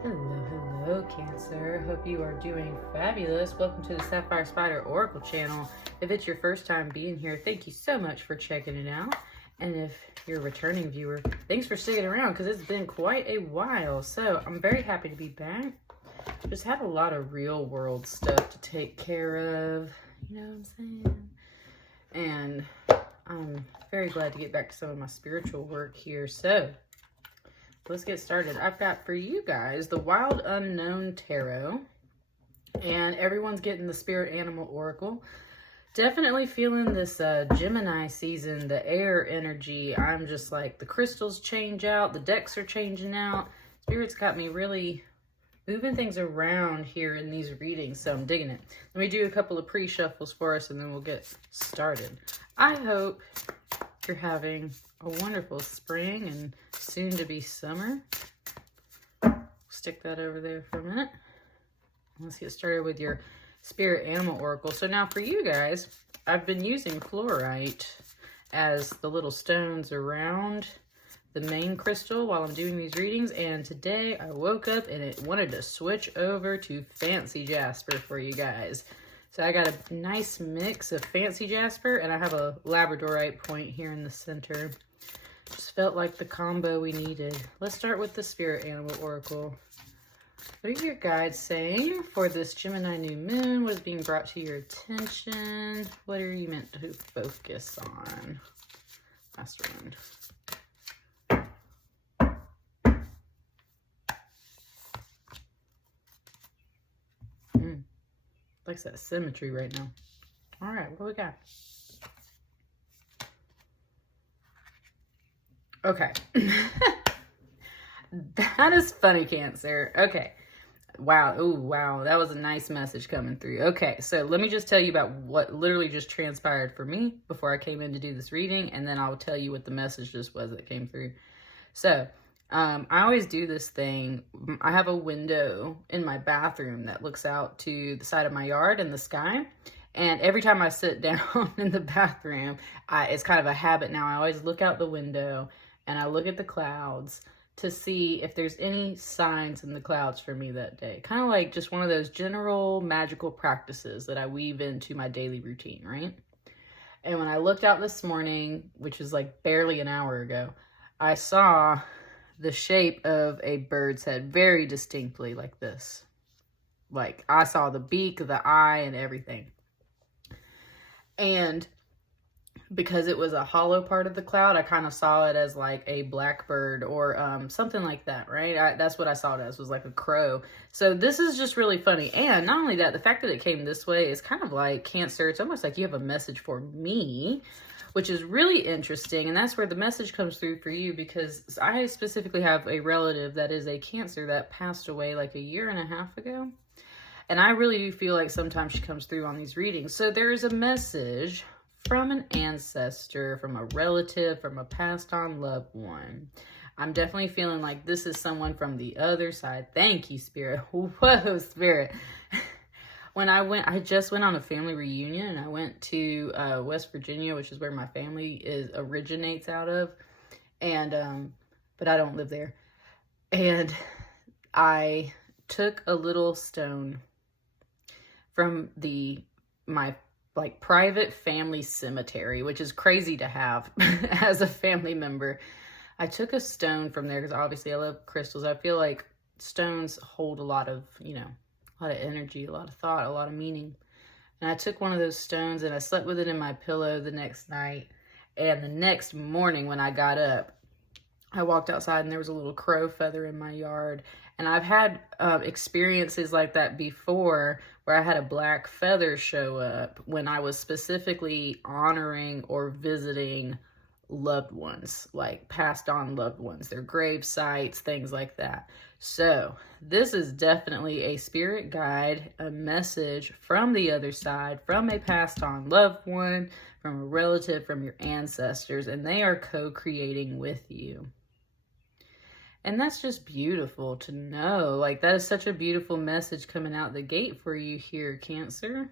Hello, hello, Cancer. Hope you are doing fabulous. Welcome to the Sapphire Spider Oracle channel. If it's your first time being here, thank you so much for checking it out. And if you're a returning viewer, thanks for sticking around because it's been quite a while. So I'm very happy to be back. Just had a lot of real world stuff to take care of. You know what I'm saying? And I'm very glad to get back to some of my spiritual work here. So let's get started. I've got for you guys the Wild Unknown Tarot, and everyone's getting the Spirit Animal Oracle. Definitely feeling this Gemini season, the air energy. I'm just like, the crystals change out, the decks are changing out. Spirit's got me really moving things around here in these readings, so I'm digging it. Let me do a couple of pre-shuffles for us, and then we'll get started. I hope you're having a wonderful spring and soon to be summer. Stick that over there for a minute. Let's get started with your Spirit Animal Oracle. So now for you guys, I've been using fluorite as the little stones around the main crystal while I'm doing these readings, and today I woke up and it wanted to switch over to Fancy Jasper for you guys. So I got a nice mix of Fancy Jasper, and I have a Labradorite point here in the center. Just felt like the combo we needed. Let's start with the Spirit Animal Oracle. What are your guides saying for this Gemini new moon? What is being brought to your attention? What are you meant to focus on? Last one. Likes that symmetry right now. All right, what we got? Okay. That is funny, Cancer. Okay. Wow. Oh, wow. That was a nice message coming through. Okay, so let me just tell you about what literally just transpired for me before I came in to do this reading, and then I'll tell you what the message just was that came through. So, I always do this thing. I have a window in my bathroom that looks out to the side of my yard and the sky. And every time I sit down in the bathroom, it's kind of a habit now. I always look out the window and I look at the clouds to see if there's any signs in the clouds for me that day. Kind of like just one of those general magical practices that I weave into my daily routine, right? And when I looked out this morning, which was like barely an hour ago, I saw the shape of a bird's head very distinctly, like this. Like, I saw the beak, the eye, and everything. And because it was a hollow part of the cloud, I kind of saw it as like a blackbird or something like that, right? That's what I saw it as, was like a crow. So this is just really funny. And not only that, the fact that it came this way is kind of like, Cancer, it's almost like you have a message for me, which is really interesting. And that's where the message comes through for you, because I specifically have a relative that is a Cancer that passed away like a year and a half ago. And I really do feel like sometimes she comes through on these readings. So there is a message from an ancestor, from a relative, from a passed on loved one. I'm definitely feeling like this is someone from the other side. Thank you, Spirit. Whoa, Spirit. When I just went on a family reunion, and I went to West Virginia, which is where my family originates out of, and but I don't live there. And I took a little stone from my like private family cemetery, which is crazy to have as a family member. I took a stone from there because obviously I love crystals. I feel like stones hold a lot of, a lot of energy, a lot of thought, a lot of meaning. And I took one of those stones and I slept with it in my pillow the next night. And the next morning when I got up, I walked outside and there was a little crow feather in my yard. And I've had experiences like that before where I had a black feather show up when I was specifically honoring or visiting loved ones, like passed on loved ones, their grave sites, things like that. So this is definitely a spirit guide, a message from the other side, from a passed on loved one, from a relative, from your ancestors, and they are co-creating with you. And that's just beautiful to know. Like, that is such a beautiful message coming out the gate for you here, Cancer.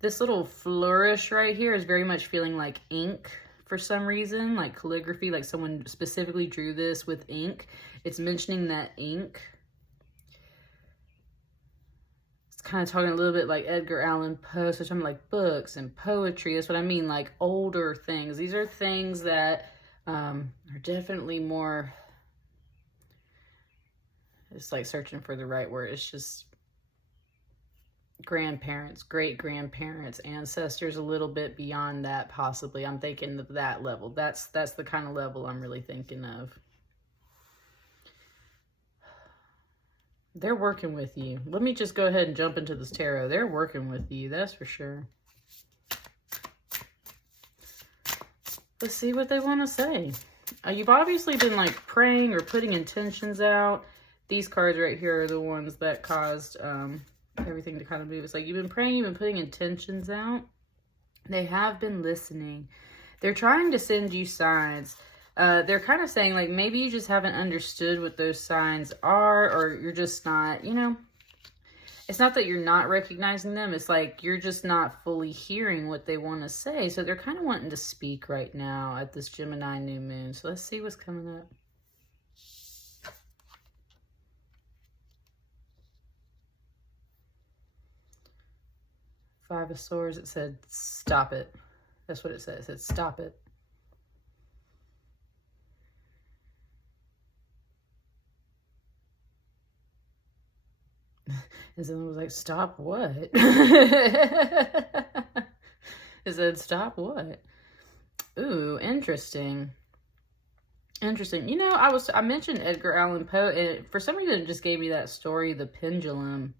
This little flourish right here is very much feeling like ink for some reason, like calligraphy, like someone specifically drew this with ink. It's mentioning that ink. It's kind of talking a little bit like Edgar Allan Poe, so I'm like books and poetry. That's what I mean, like older things. These are things that are definitely more, it's like searching for the right word. It's just grandparents, great-grandparents, ancestors, a little bit beyond that possibly. I'm thinking of that level. That's the kind of level I'm really thinking of. They're working with you. Let me just go ahead and jump into this tarot. They're working with you, that's for sure. Let's see what they want to say. You've obviously been like praying or putting intentions out. These cards right here are the ones that caused everything to kind of move. It's like you've been praying, you've been putting intentions out. They have been listening. They're trying to send you signs. They're kind of saying like maybe you just haven't understood what those signs are, or you're just not, you know, it's not that you're not recognizing them. It's like you're just not fully hearing what they want to say. So they're kind of wanting to speak right now at this Gemini new moon. So let's see what's coming up. Five of Swords, it said, stop it. That's what it said. It said, stop it. And then it was like, stop what? It said, stop what? Ooh, interesting. Interesting. You know, I mentioned Edgar Allan Poe, and for some reason it just gave me that story, The Pendulum.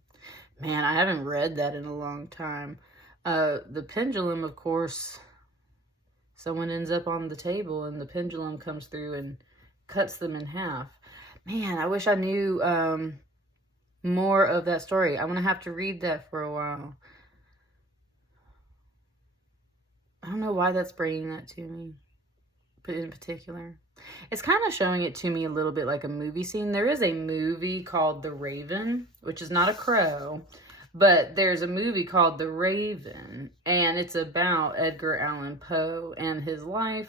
Man, I haven't read that in a long time. The pendulum, of course, someone ends up on the table and the pendulum comes through and cuts them in half. Man, I wish I knew more of that story. I'm going to have to read that for a while. I don't know why that's bringing that to me, but in particular. It's kind of showing it to me a little bit like a movie scene. There is a movie called The Raven, which is not a crow, but there's a movie called The Raven, and it's about Edgar Allan Poe and his life.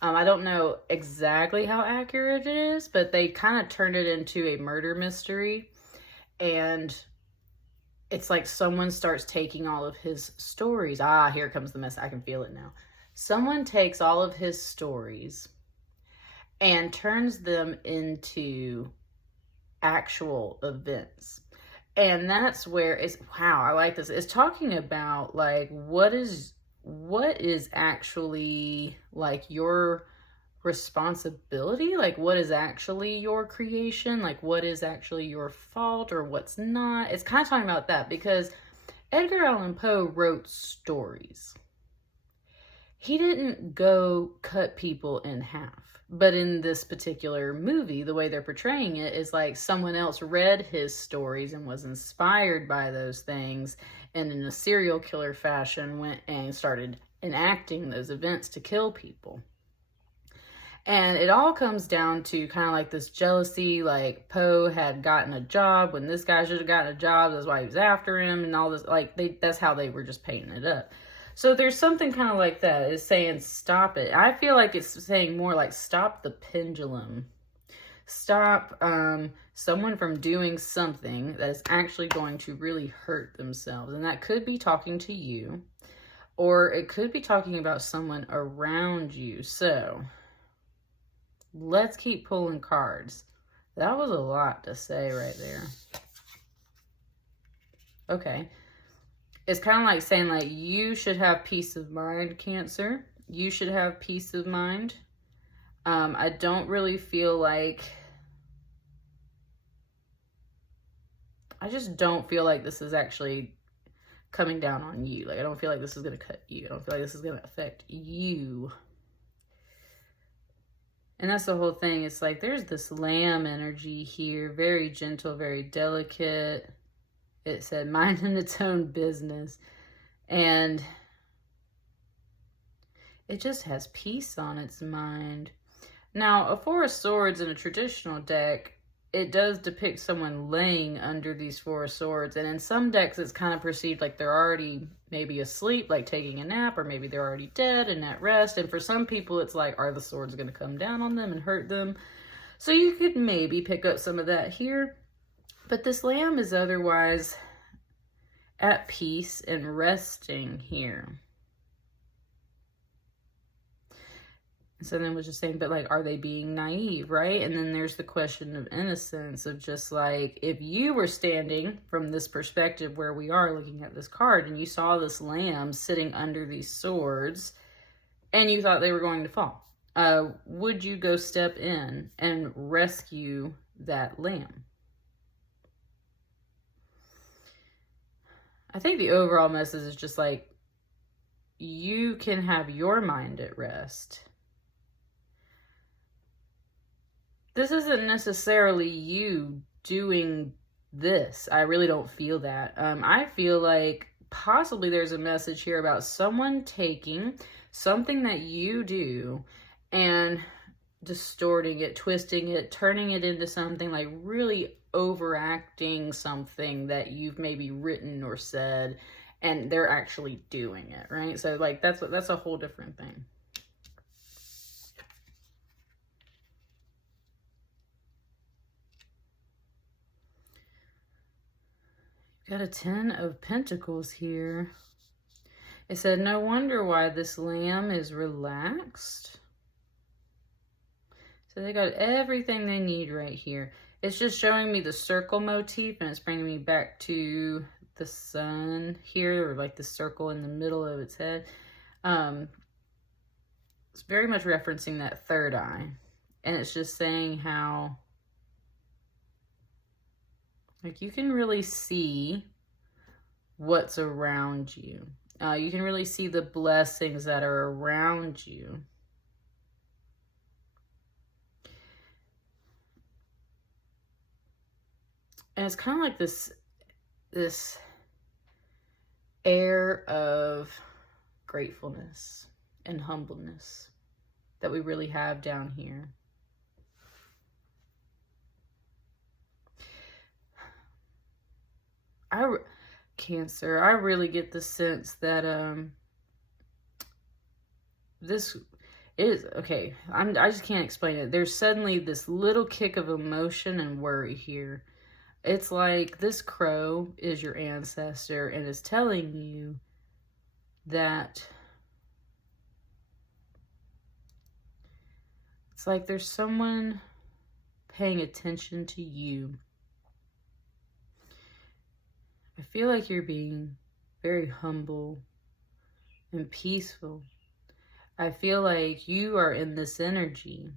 I don't know exactly how accurate it is, but they kind of turned it into a murder mystery, and it's like someone starts taking all of his stories. Ah, here comes the mess. I can feel it now. Someone takes all of his stories and turns them into actual events. And that's where it's, wow, I like this. It's talking about like what is actually like your responsibility, like what is actually your creation, like what is actually your fault or what's not. It's kind of talking about that because Edgar Allan Poe wrote stories. He didn't go cut people in half. But in this particular movie, the way they're portraying it is like someone else read his stories and was inspired by those things, and in a serial killer fashion went and started enacting those events to kill people. And it all comes down to kind of like this jealousy, like Poe had gotten a job when this guy should have gotten a job. That's why he was after him and all this. Like that's how they were just painting it up. So there's something kind of like that. It's saying stop it. I feel like it's saying more like stop the pendulum. Stop someone from doing something that is actually going to really hurt themselves. And that could be talking to you, or it could be talking about someone around you. So let's keep pulling cards. That was a lot to say right there. Okay. It's kind of like saying like you should have peace of mind, Cancer. You should have peace of mind. I don't really feel like, I just don't feel like this is actually coming down on you. Like I don't feel like this is going to cut you. I don't feel like this is going to affect you. And that's the whole thing. It's like there's this lamb energy here. Very gentle, very delicate. It said minding its own business. And it just has peace on its mind. Now, a Four of Swords in a traditional deck it does depict someone laying under these Four of Swords. And in some decks, it's kind of perceived like they're already maybe asleep, like taking a nap, or maybe they're already dead and at rest. And for some people, it's like, are the swords going to come down on them and hurt them? So you could maybe pick up some of that here. But this lamb is otherwise at peace and resting here. So then was just saying, but like, are they being naive, right? And then there's the question of innocence, of just like, if you were standing from this perspective where we are looking at this card, and you saw this lamb sitting under these swords, and you thought they were going to fall, would you go step in and rescue that lamb? I think the overall message is just like, you can have your mind at rest. This isn't necessarily you doing this. I really don't feel that. I feel like possibly there's a message here about someone taking something that you do and distorting it, twisting it, turning it into something, like really overacting something that you've maybe written or said, and they're actually doing it, right? So like that's a whole different thing. Got a 10 of Pentacles here. It said, no wonder why this lamb is relaxed. So they got everything they need right here. It's just showing me the circle motif, and it's bringing me back to the sun here, or like the circle in the middle of its head. It's very much referencing that third eye. And it's just saying how, like, you can really see what's around you. You can really see the blessings that are around you. And it's kind of like this air of gratefulness and humbleness that we really have down here. Cancer, I really get the sense that this is okay. I just can't explain it. There's suddenly this little kick of emotion and worry here. It's like this crow is your ancestor and is telling you that it's like there's someone paying attention to you. I feel like you're being very humble and peaceful. I feel like you are in this energy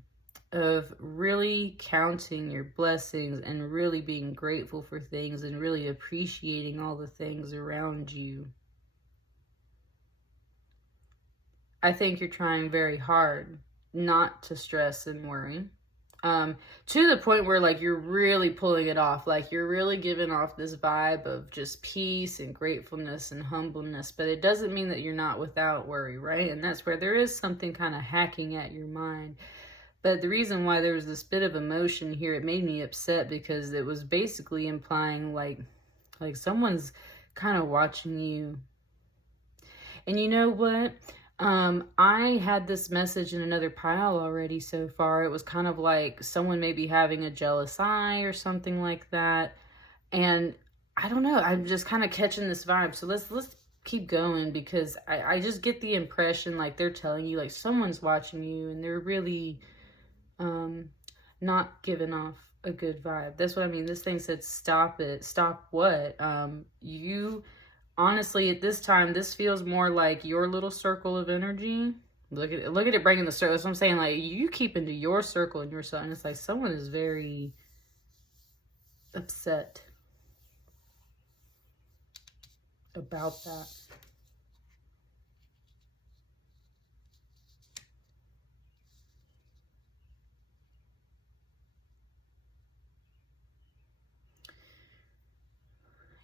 of really counting your blessings and really being grateful for things and really appreciating all the things around you. I think you're trying very hard not to stress and worry. To the point where like you're really pulling it off, like you're really giving off this vibe of just peace and gratefulness and humbleness, but it doesn't mean that you're not without worry, right? And that's where there is something kind of hacking at your mind. But the reason why there was this bit of emotion here, it made me upset because it was basically implying like someone's kind of watching you. And you know what? I had this message in another pile already so far. It was kind of like someone maybe having a jealous eye or something like that. And I don't know, I'm just kind of catching this vibe. So let's keep going, because I just get the impression like they're telling you like someone's watching you and they're really not giving off a good vibe. That's what I mean. This thing said stop it. Stop what? You honestly, at this time, this feels more like your little circle of energy. Look at it bringing the circle. That's what I'm saying. Like, you keep into your circle and your sun. It's like someone is very upset about that.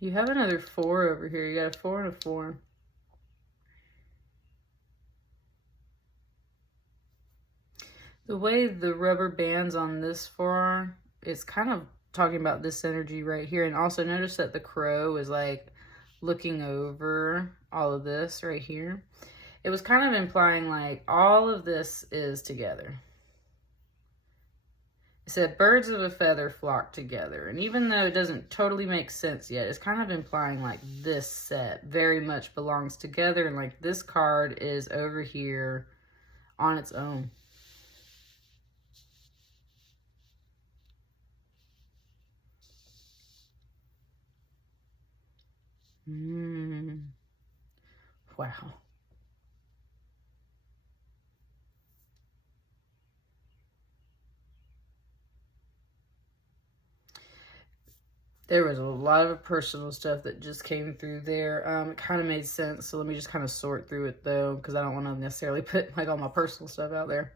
You have another 4 over here. You got a 4 and a 4. The way the rubber bands on this 4 are, it's kind of talking about this energy right here. And also notice that the crow is like looking over all of this right here. It was kind of implying like all of this is together. It said birds of a feather flock together. And even though it doesn't totally make sense yet, it's kind of implying like this set very much belongs together. And like this card is over here on its own. Wow. There was a lot of personal stuff that just came through there. It kind of made sense. So let me just kind of sort through it though, because I don't want to necessarily put like all my personal stuff out there.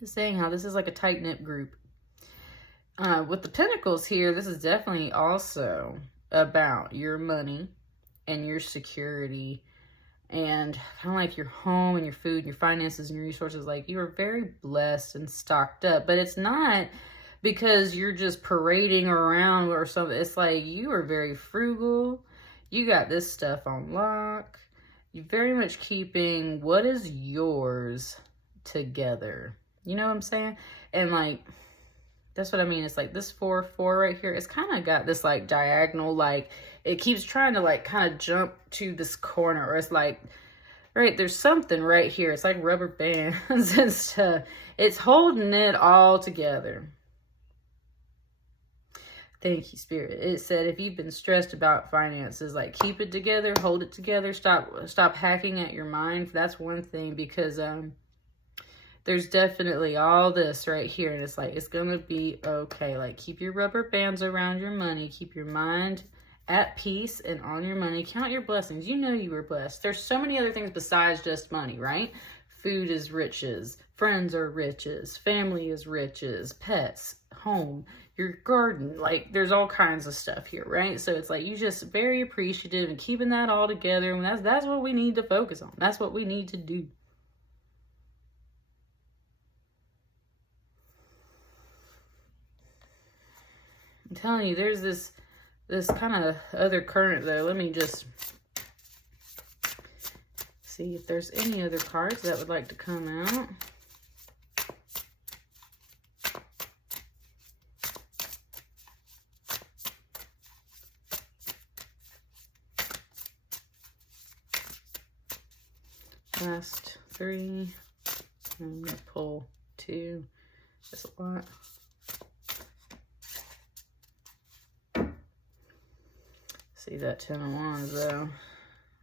Just saying how this is like a tight-knit group. With the pentacles here, this is definitely also about your money and your security and kind of like your home and your food and your finances and your resources. Like you are very blessed and stocked up, but it's not because you're just parading around or something. It's like you are very frugal. You got this stuff on lock. You're very much keeping what is yours together. You know what I'm saying? And like, that's what I mean. It's like this 4-4 right here. It's kind of got this like diagonal, like it keeps trying to like kind of jump to this corner. Or it's like, right, there's something right here. It's like rubber bands and stuff. It's holding it all together. Thank you, Spirit. It said if you've been stressed about finances, like keep it together, hold it together, stop hacking at your mind. That's one thing, because there's definitely all this right here, and it's like it's gonna be okay. Like keep your rubber bands around your money, keep your mind at peace and on your money. Count your blessings. You know you were blessed. There's so many other things besides just money, right? Food is riches, friends are riches, family is riches, pets, home, your garden, like there's all kinds of stuff here, right? So it's like you just very appreciative and keeping that all together, and that's what we need to focus on. That's what we need to do. I'm telling you, there's this kind of other current though. Let me just see if there's any other cards that would like to come out. Last 3. I'm going to pull 2. That's a lot. See that 10 of Wands though.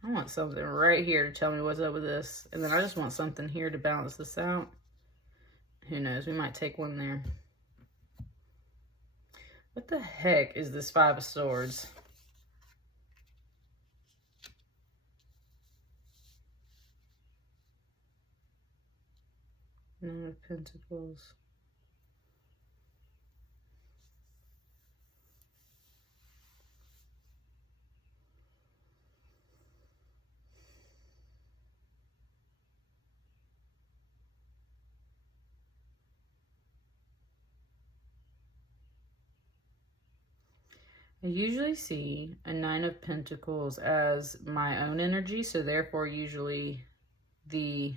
I want something right here to tell me what's up with this. And then I just want something here to balance this out. Who knows? We might take one there. What the heck is this 5 of Swords? Nine of Pentacles. I usually see a 9 of Pentacles as my own energy, so therefore usually the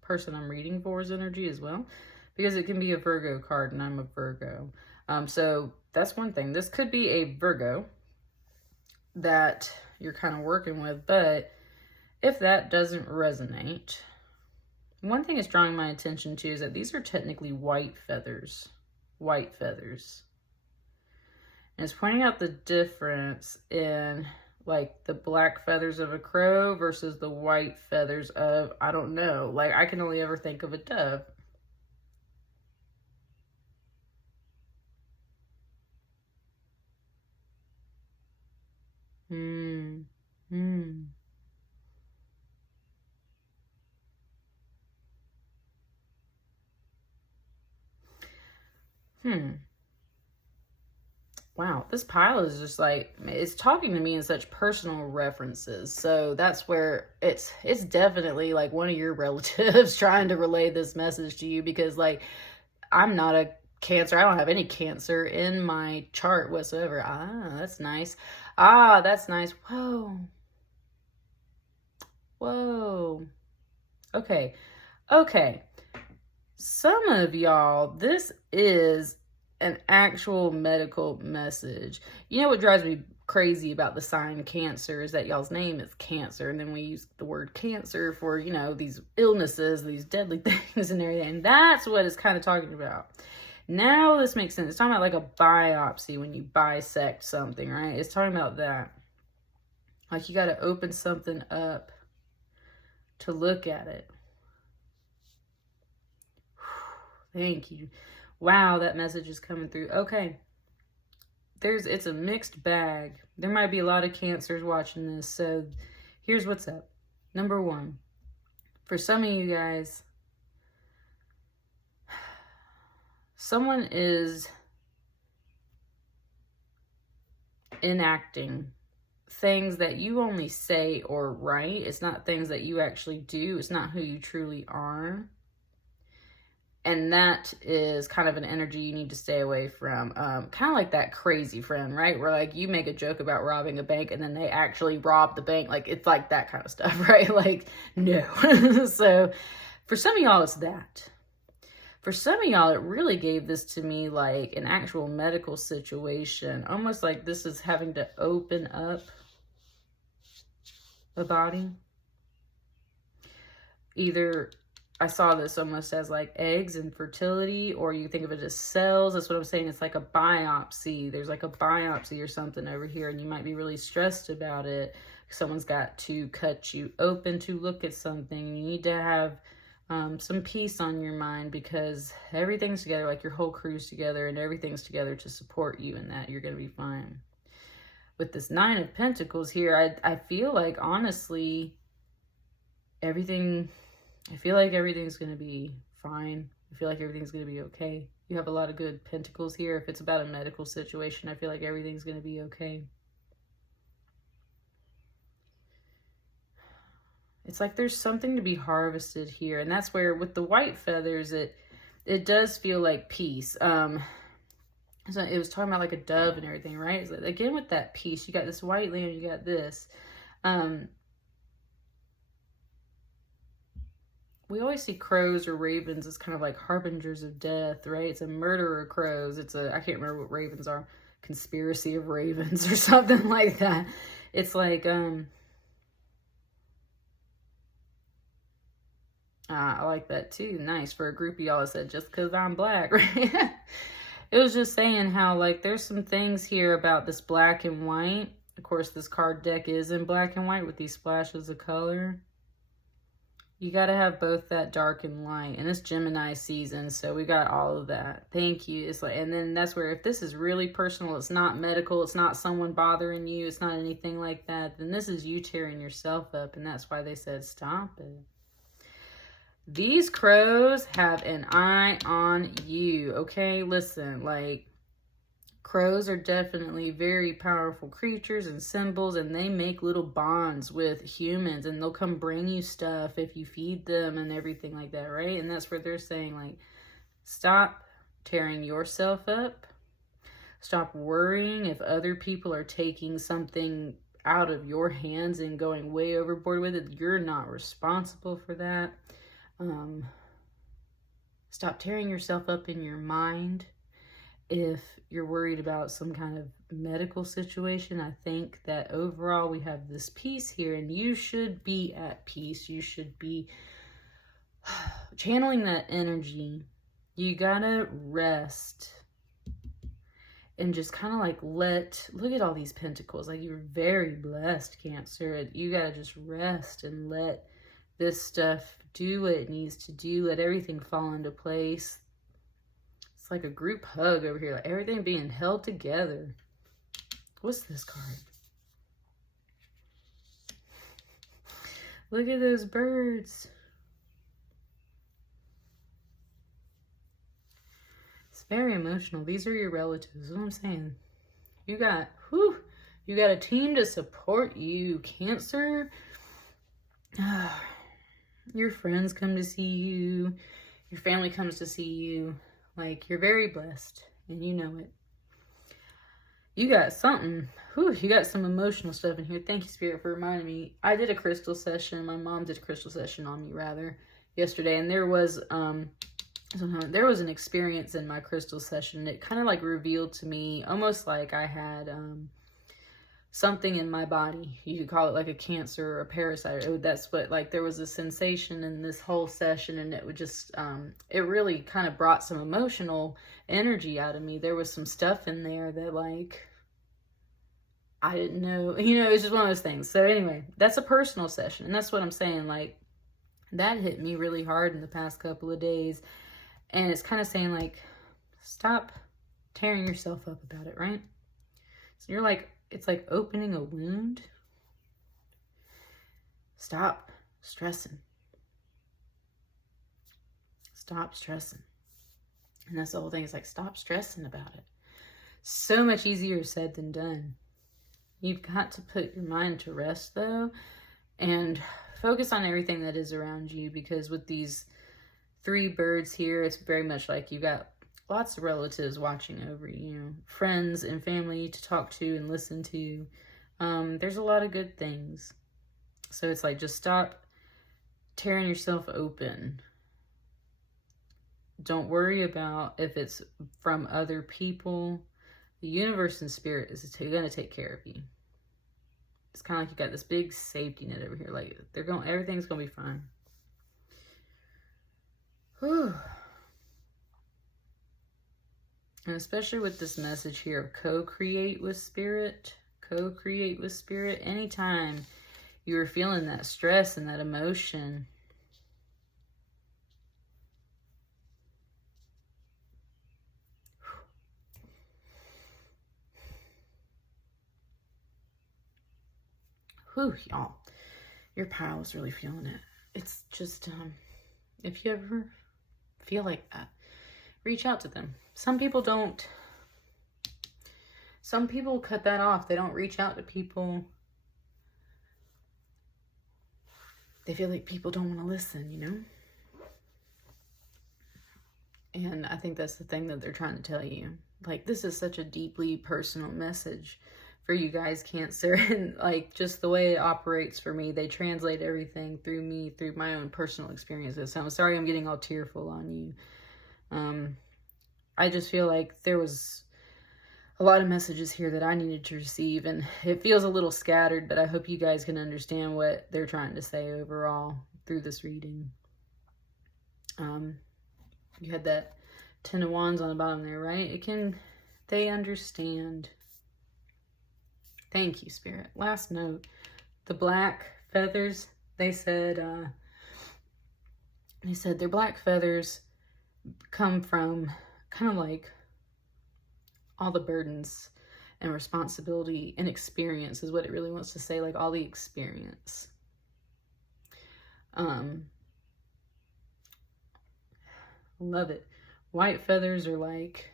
person I'm reading for's energy as well, because it can be a Virgo card and I'm a Virgo. So that's one thing. This could be a Virgo that you're kind of working with, but if that doesn't resonate, one thing it's drawing my attention to is that these are technically white feathers. White feathers. And it's pointing out the difference in like the black feathers of a crow versus the white feathers of, I don't know, like I can only ever think of a dove. Wow, this pile is just like, it's talking to me in such personal references. So that's where it's definitely like one of your relatives trying to relay this message to you, because like I'm not a Cancer. I don't have any Cancer in my chart whatsoever. Ah, that's nice. Ah, that's nice. Whoa. Whoa. Okay. Okay. Some of y'all, this is an actual medical message. You know what drives me crazy about the sign Cancer is that y'all's name is Cancer, and then we use the word cancer for, you know, these illnesses, these deadly things and everything. And that's what it's kind of talking about. Now this makes sense. It's talking about like a biopsy when you bisect something, right? It's talking about that. Like you got to open something up to look at it. Thank you. Wow, that message is coming through. Okay. It's a mixed bag. There might be a lot of Cancers watching this. So here's what's up. Number one, for some of you guys, someone is enacting things that you only say or write. It's not things that you actually do. It's not who you truly are. And that is kind of an energy you need to stay away from. Kind of like that crazy friend, right? Where like you make a joke about robbing a bank and then they actually rob the bank. Like it's like that kind of stuff, right? Like, no. So for some of y'all, it's that. For some of y'all, it really gave this to me like an actual medical situation. Almost like this is having to open up the body. Either I saw this almost as like eggs and fertility, or you think of it as cells. That's what I'm saying. It's like a biopsy. There's like a biopsy or something over here, and you might be really stressed about it. Someone's got to cut you open to look at something. You need to have some peace on your mind because everything's together, like your whole crew's together and everything's together to support you in that. You're going to be fine. With this Nine of Pentacles here, I feel like, honestly, I feel like everything's going to be fine. I feel like everything's going to be okay. You have a lot of good pentacles here. If it's about a medical situation, I feel like everything's going to be okay. It's like there's something to be harvested here. And that's where with the white feathers, it does feel like peace. So it was talking about like a dove and everything, right? It's like, again, with that peace, you got this white land, you got this. We always see crows or ravens as kind of like harbingers of death, right? It's a murder of crows. I can't remember what ravens are. Conspiracy of ravens or something like that. It's like, I like that too. Nice. For a group of y'all that said, just because I'm black, right? It was just saying how, like, there's some things here about this black and white. Of course, this card deck is in black and white with these splashes of color. You got to have both that dark and light. And it's Gemini season, so we got all of that. Thank you. It's like, and then that's where if this is really personal, it's not medical, it's not someone bothering you, it's not anything like that, then this is you tearing yourself up, and that's why they said stop it. These crows have an eye on you, okay? Listen, like, crows are definitely very powerful creatures and symbols, and they make little bonds with humans, and they'll come bring you stuff if you feed them and everything like that, right? And that's where they're saying, like, stop tearing yourself up. Stop worrying if other people are taking something out of your hands and going way overboard with it. You're not responsible for that. Stop tearing yourself up in your mind. If you're worried about some kind of medical situation, I think that overall we have this peace here, and you should be at peace. You should be channeling that energy. You gotta rest and just kind of like look at all these pentacles. Like, you're very blessed, Cancer. You gotta just rest and let this stuff do what it needs to do. Let everything fall into place. It's like a group hug over here. Like everything being held together. What's this card? Look at those birds. It's very emotional. These are your relatives. That's what I'm saying. You got a team to support you, Cancer. Your friends come to see you. Your family comes to see you. Like, you're very blessed, and you know it. You got something. Whew, you got some emotional stuff in here. Thank you, Spirit, for reminding me. I did a crystal session. My mom did a crystal session on me, rather, yesterday. And there was an experience in my crystal session. It kind of like revealed to me, almost like I had something in my body. You could call it like a cancer or a parasite. That's what, like, there was a sensation in this whole session, and it would just, it really kind of brought some emotional energy out of me. There was some stuff in there that, like, I didn't know, you know, it's just one of those things. So anyway, that's a personal session, and that's what I'm saying. Like, that hit me really hard in the past couple of days, and it's kind of saying, like, stop tearing yourself up about it, right? So you're like, it's like opening a wound. Stop stressing. Stop stressing. And that's the whole thing. It's like, stop stressing about it. So much easier said than done. You've got to put your mind to rest, though, and focus on everything that is around you, because with these 3 birds here, it's very much like you got lots of relatives watching over you, friends and family to talk to and listen to. There's a lot of good things. So it's like, just stop tearing yourself open. Don't worry about if it's from other people. The universe and spirit is going to take care of you. It's kind of like you got this big safety net over here. Like, everything's going to be fine. Whew. And especially with this message here of co-create with spirit. Co-create with spirit. Anytime you are feeling that stress and that emotion, whew, y'all, your pile is really feeling it. It's just, if you ever feel like that, reach out to them. Some people don't. Some people cut that off. They don't reach out to people. They feel like people don't want to listen, you know? And I think that's the thing that they're trying to tell you. Like, this is such a deeply personal message for you guys, Cancer. And, like, just the way it operates for me, they translate everything through me, through my own personal experiences. So I'm sorry I'm getting all tearful on you. I just feel like there was a lot of messages here that I needed to receive, and it feels a little scattered, but I hope you guys can understand what they're trying to say overall through this reading. You had that 10 of Wands on the bottom there, right? They understand. Thank you, Spirit. Last note, the black feathers, they said their black feathers come from kind of like all the burdens and responsibility and experience is what it really wants to say, like all the experience. Love it. White feathers are like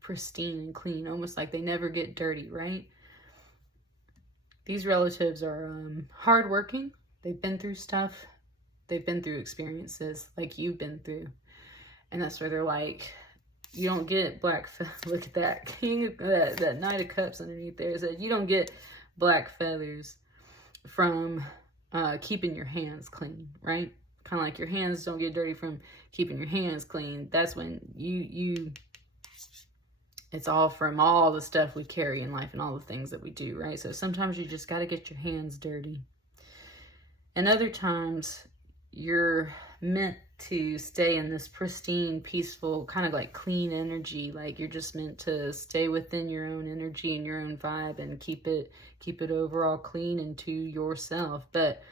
pristine and clean, almost like they never get dirty, right? These relatives are hardworking. They've been through stuff. They've been through experiences like you've been through. And that's where they're like, you don't get black look at that king, that Knight of Cups underneath there. Said you don't get black feathers from keeping your hands clean, right? Kind of like your hands don't get dirty from keeping your hands clean. That's when it's all from all the stuff we carry in life and all the things that we do, right? So sometimes you just got to get your hands dirty. And other times you're meant to stay in this pristine, peaceful, kind of like clean energy. Like you're just meant to stay within your own energy and your own vibe and keep it overall clean and to yourself. But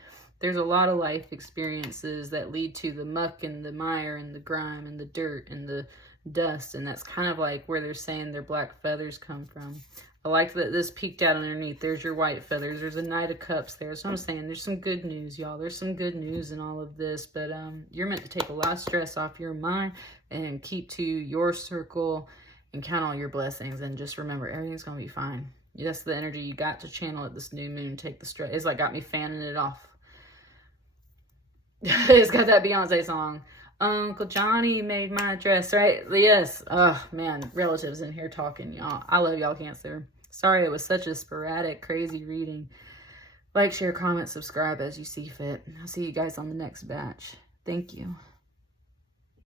there's a lot of life experiences that lead to the muck and the mire and the grime and the dirt and the dust, and that's kind of like where they're saying their black feathers come from. I like that this peeked out underneath. There's your white feathers. There's a Knight of Cups there. So I'm saying there's some good news, y'all. There's some good news in all of this, but you're meant to take a lot of stress off your mind and keep to your circle and count all your blessings, and just remember everything's gonna be fine. That's the energy you got to channel at this new moon. Take the stress. It's like got me fanning it off. It's got that Beyonce song. Uncle Johnny made my dress, right? Yes. Oh, man. Relatives in here talking, y'all. I love y'all, Cancer. Sorry it was such a sporadic, crazy reading. Like, share, comment, subscribe as you see fit. I'll see you guys on the next batch. Thank you.